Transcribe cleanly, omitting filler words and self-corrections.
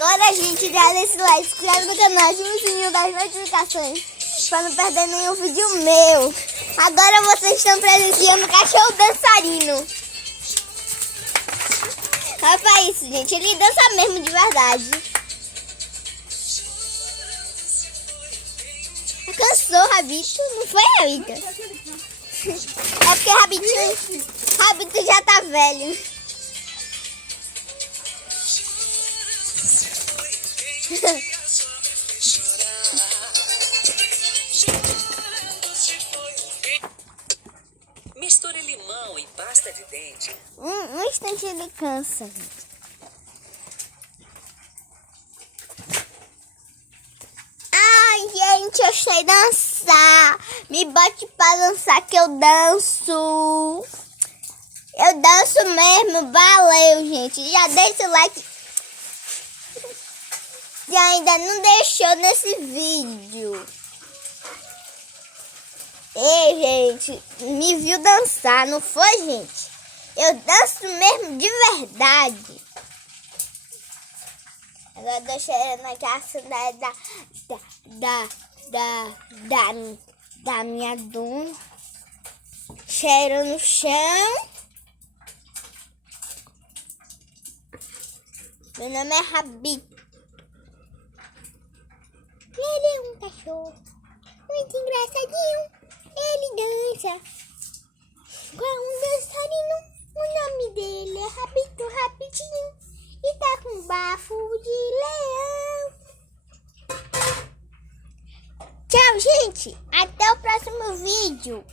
Agora, gente, já deixa o like, se inscreve no canal, ativa o sininho das notificações para não perder nenhum vídeo meu. Agora vocês estão presenciando o cachorro dançarino. Olha pra isso, gente. Ele dança mesmo de verdade. Cansou, Rabito? Não foi, Rabito? É porque Rabito já tá velho. Misture limão e pasta de dente. Um instante ele cansa, gente. Ai, gente, eu sei dançar. Me bote pra dançar que eu danço. Eu danço mesmo. Valeu, gente. Já deixa o like. E ainda não deixou nesse vídeo. Ei, gente, me viu dançar, não foi, gente? Eu danço mesmo de verdade. Agora tô cheirando aqui a sandália da minha dona. Cheiro no chão. Meu nome é Rabito. Ele é um cachorro muito engraçadinho. Ele dança com um dançarino. O nome dele é Rabito Rapidinho. E tá com bafo de leão. Tchau, gente. Até o próximo vídeo.